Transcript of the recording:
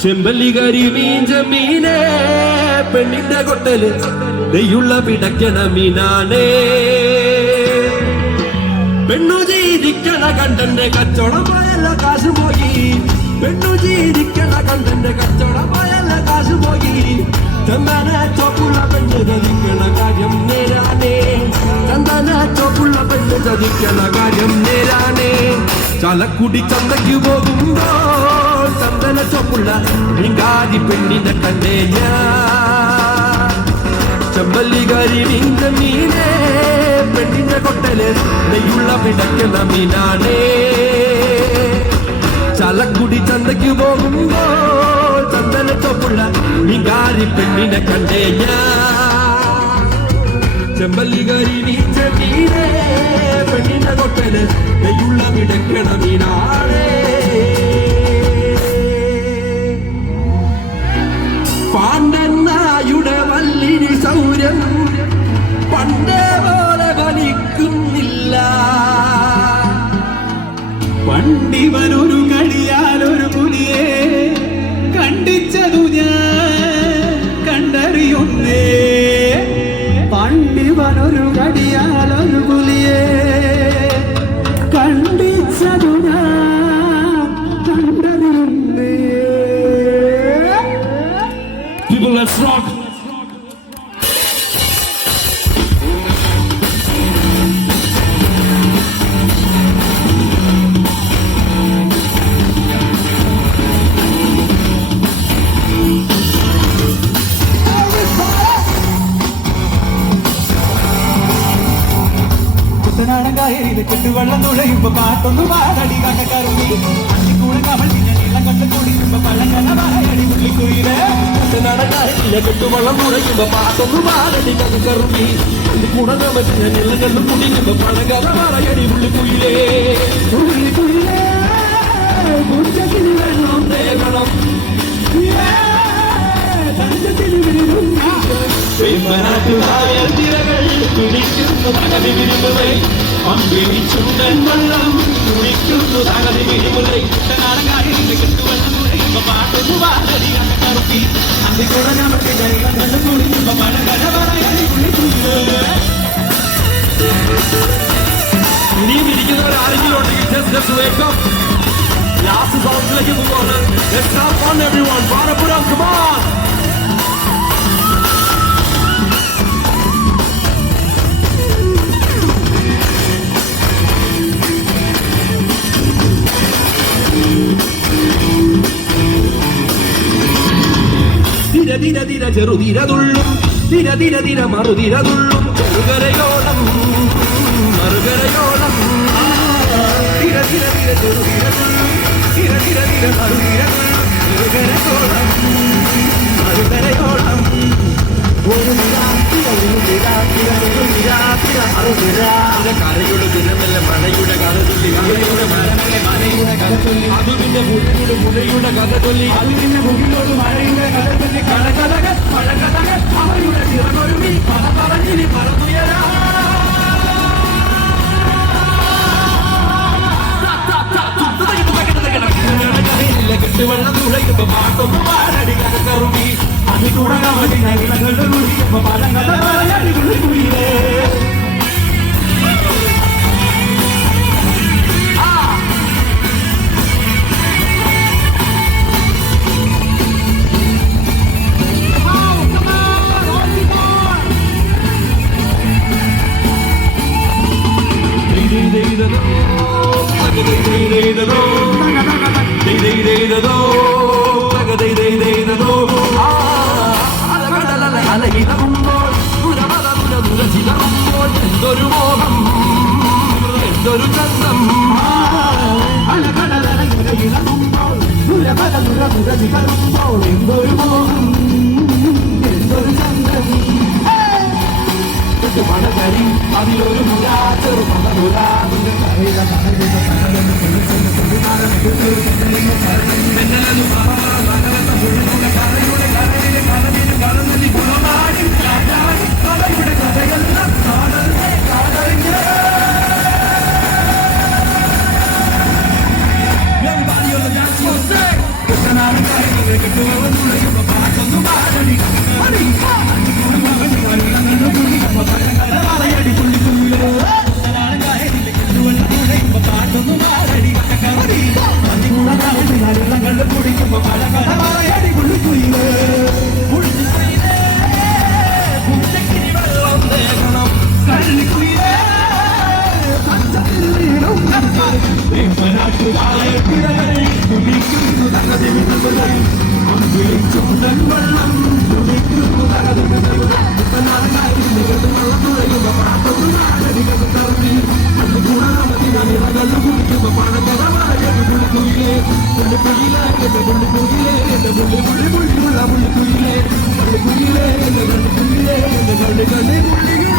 ചെമ്പല്ലി കരിമീൻ ചെമ്മീനെ പെണ്ണിന്റെ കൊട്ടല് നെയ്യുള്ള പിടക്കണ മീനാണേ പെണ്ണു ജീവിക്കണ കണ്ടന്റെ കച്ചവടമായല്ല കാശ് പോയി പെണ്ണു ജീവിക്കണ കണ്ടന്റെ കച്ചവടമായല്ല കാശ് പോയി ചന്ദന ചോപ്പുള്ള പെണ്ണ് ചതിക്കണ കാര്യം നേരാണേ ചന്ദന ചോപ്പുള്ള പെണ്ണ് ചതിക്കണ കാര്യം നേരാണേ ചലക്കുടി ചന്തയ്ക്ക് പോകുമ്പോൾ ചന്ദന ചോപ്പുള്ള മീൻകാരി പെണ്ണിനെ കണ്ടേ ഞാൻ ചെമ്പല്ലി കരിമീൻ ചെമ്മീനെ പെണ്ണിന്റെ കൊട്ടല് നെയ്യുള്ള പിടക്കണ മീനാണേ ചലക്കുടി ചന്തയ്ക്ക് പോകുമ്പോൾ ചന്ദന ചോപ്പുള്ള മീൻകാരി പെണ്ണിനെ കണ്ടേ ഞാൻ ചെമ്പല്ലി കരിമീൻ ചെമ്മീനെ പെണ്ണിന്റെ കൊട്ടല് നെയ്യുള്ള പിടക്കണ മീനാണേ പാണ്ഡനായുടെ വല്ലിനി സൗര്യം പണ്ടേ പോലെ ഫലിക്കുന്നില്ല പണ്ടിവനൊരു കടിയാലൊരു പുലിയെ കണ്ടിച്ചതു ഞാൻ കണ്ടറിയുന്നേ പണ്ടിവനൊരു കടിയാലൊരു പുലിയെ കണ്ടിച്ചതു ഞാൻ കണ്ടറിയുന്നേ. People, let's rock. കെട്ടുവെള്ളം തുഴയുമ്പോ പാട്ടൊന്നു പാടടി കക്കറുമ്പി അടിക്കൂടെ കവൾ പിന്നെ നീളം കണ്ട് കുടിക്കുമ്പോ പഴങ്കല വായടി പുള്ളിക്കുയിലേ കെട്ടുവെള്ളം തുഴയുമ്പോ പാട്ടൊന്നു പാടടി കക്കറുമ്പി അടിക്കൂടെ കവൾ പിന്നെ നീളം കണ്ട് കുടിക്കുമ്പോ പഴങ്കല വായടി പുള്ളിക്കുയിലേ പുള്ളിക്കുയിലേ വേണം തേകണം തുടിക്കുന്നു തകതി വിരുമുറൈ അമ്പിരിച്ചുണ്ടൻ വെള്ളം തുടിക്കുന്നു തകതി വിരുമുറൈ കുട്ടനാടങ്കാരിന്റെ കെട്ടുവെള്ളം തുഴയുമ്പോ പാട്ടൊന്നു പാടടി കക്കറുമ്പി അടിക്കൂടെ നമുക്ക് നീളം കണ്ട് കുടിക്കുമ്പോ പഴങ്കല വായടി പുള്ളിക്കുയിലേ. ഇനിയും ഇരിക്കുന്നവരാരെങ്കിലും ഉണ്ടെങ്കിൽ just wake up. ലാസ്റ്റ് സൗണ്ടിലേക്ക് പോവാണ്. Let's have fun everyone. Parappuram, come on. ധീര ധീര ധീര ചെറുധീര തുള്ളും ധീര ധീര ധീര മറുധീര തുള്ളും ചെറുകരയോളം മറുകരയോളം ധീര ധീര ധീര ചെറുധീര തുള്ളും ധീര ധീര ധീര മറുധീര തുള്ളും ചെറുകരയോളം മറുകരയോളം ഒരു കരയുടെ ദിനമല്ല മഴയുടെ കഥ ചൊല്ലി കരയുടെ മരമല്ലേ മലയുടെ കഥ ചൊല്ലി അത് പിന്നെ മുടിയുടെ മുഴയുടെ കഥ ചൊല്ലി അത് പിന്നെ മുടിയോട് മഴയുടെ കഥ ചൊല്ലി കടകഥകൾ മഴകഥകൾ അവരുടെ ചിറകൊരുമി പല പറഞ്ഞിനി പറന്നുയരാ കെട്ടുവെള്ളം തുഴയുമ്പോ പാട്ടൊന്നും പാടടി കഥകറുമി അതികൂടെ ഇളങ്ങളുടെ കുഴിയുമ്പോ പഴങ്കഥ പറയടി കുളിക്കുയിലേ. എന്തൊരു മോഹം എന്തൊരു ചന്തം എന്തൊരു മോഹം എന്തൊരു ചന്തം മണകരി അതിലൊരു മുരാ ചെറുപ്പ മുരാ കുടിക്കുന്നു തകതിമിതമുതൽ ചുണ്ടൻ വെള്ളം കുടിക്കുന്നു തകതിമിതമുതൽ നാടായി വെള്ളം തുഴയുമ്പോ പാട്ടൊരു നാടടികൾ തറഞ്ഞി അതുകൂടെ നിറകല്ല് കുടിക്കുമ്പോ പഴങ്കഥമായ പുള്ളിക്കുയിലേ പുള്ളിക്കുയിലേ എന്റെ പുള്ളിക്കുയിലേ എന്റെ പുള്ളിയുള്ള പുള്ളിക്കുയിലേ പുള്ളിക്കുയിലേ എന്റെ കള്ളിക്കുയിലേ എന്റെ കള്ളി പുള്ളികൾ